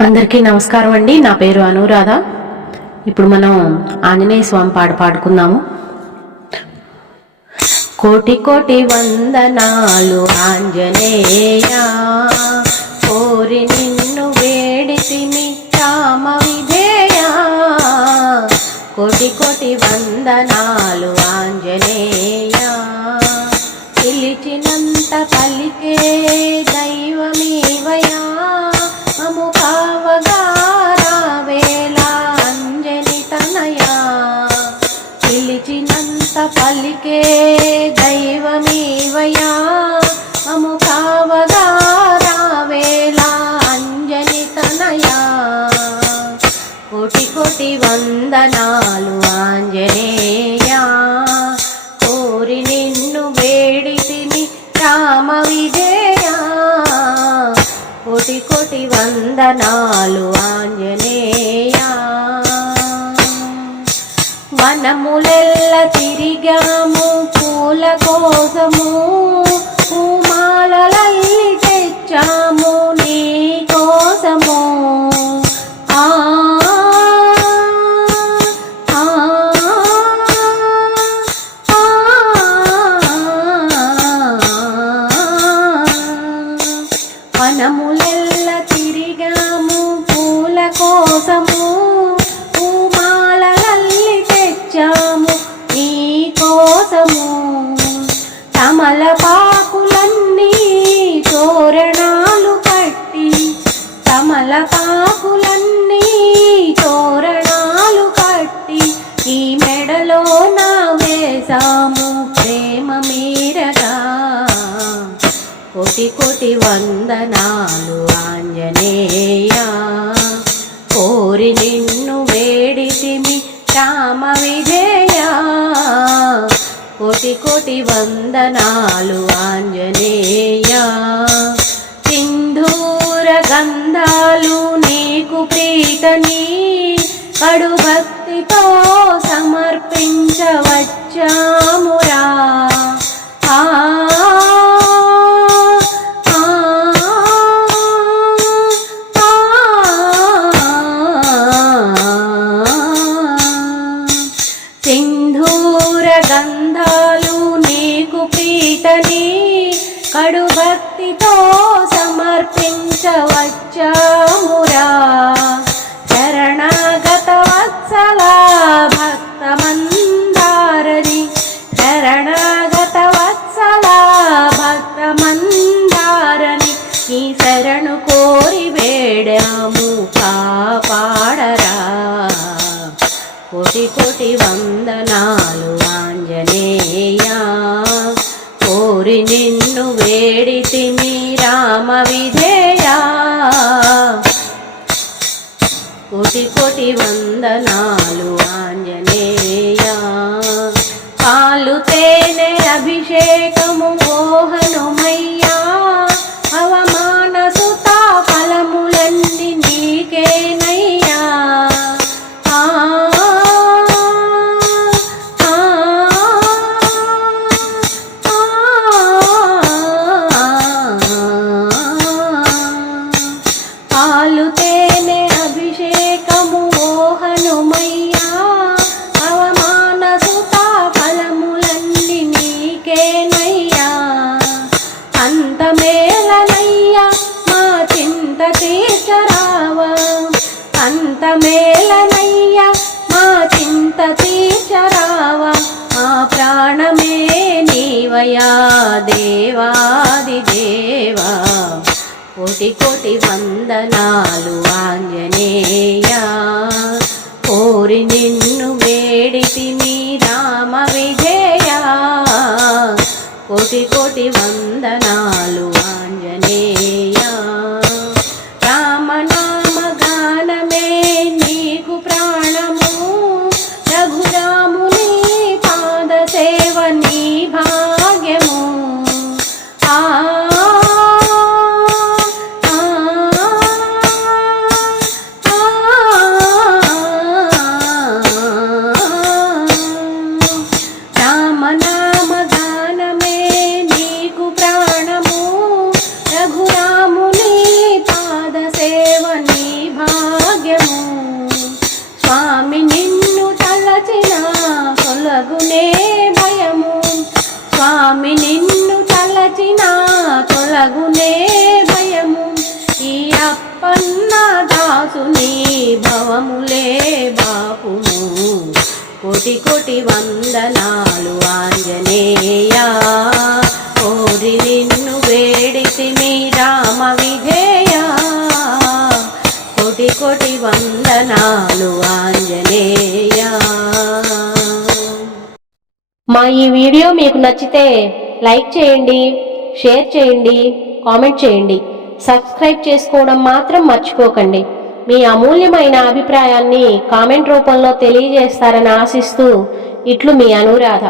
అందరికీ నమస్కారం అండి. నా పేరు అనురాధ. ఇప్పుడు మనం ఆంజనేయ స్వామి పాట పాడుకుందాము. కోటి కోటి వందనాలు ఆంజనేయ. వందనాలు ఆంజనేయ. కోరి నిన్ను వేడితిని రామ విజయ. కోటి కోటి వందనాలు ఆంజనేయ. వనములెల్ల తిరిగాము పూల కోసం ఆ. తిరిగాము పూల కోసము పూమాలల్లి తెచ్చాము నీ కోసము తమలపాకులన్నీ తోరణాలు కట్టి తమలపాకులన్నీ తోరణాలు కట్టి ఈ మెడలో నా వేసాము కోటి కోటి వందనాలు ఆంజనేయ. కోరి నిన్ను వేడితిమి రామ విజయ. కోటి కోటి వందనాలు ఆంజనేయ. సింధూర గంధాలు నీకు ప్రీతని కడు భక్తితో సమర్పించవచ్చా? సింధూర గంధాలు నీకు పీటని కడు భక్తితో సమర్పించవచ్చామురా. శరణాగత వత్సల భక్త మందారని శరణాగత వత్సల భక్త మందారని నీ శరణు కోరి వేడాము కాపాడరా. కోటి కోటి వందనాలు ఆంజనేయ. కోరి నిన్ను వేడితిమి రామ విధేయ. కోటి కోటి వందనాలు ఆంజనేయ. నీవయా దేవాది దేవా. కోటి కోటి వందనాలు ఆంజనేయ. కోరి నిన్ను వేడితి మీ రామ విజయ. కోటి కోటి వందనాలు ఆంజనేయ. నీ భవములే బాపుము. కోటి కోటి వందనాలు ఆంజనేయ. కోరి నిన్ను వేడితి మీ రామ విధేయ. కోటి కోటి వందనాలు ఆంజనేయ. మా ఈ వీడియో మీకు నచ్చితే లైక్ చేయండి షేర్ చేయండి కామెంట్ చేయండి. సబ్స్క్రైబ్ చేసుకోవడం మాత్రం మర్చిపోకండి. మీ అమూల్యమైన అభిప్రాయాన్ని కామెంట్ రూపంలో తెలియజేస్తారని ఆశిస్తూ ఇట్లు మీ అనురాధ.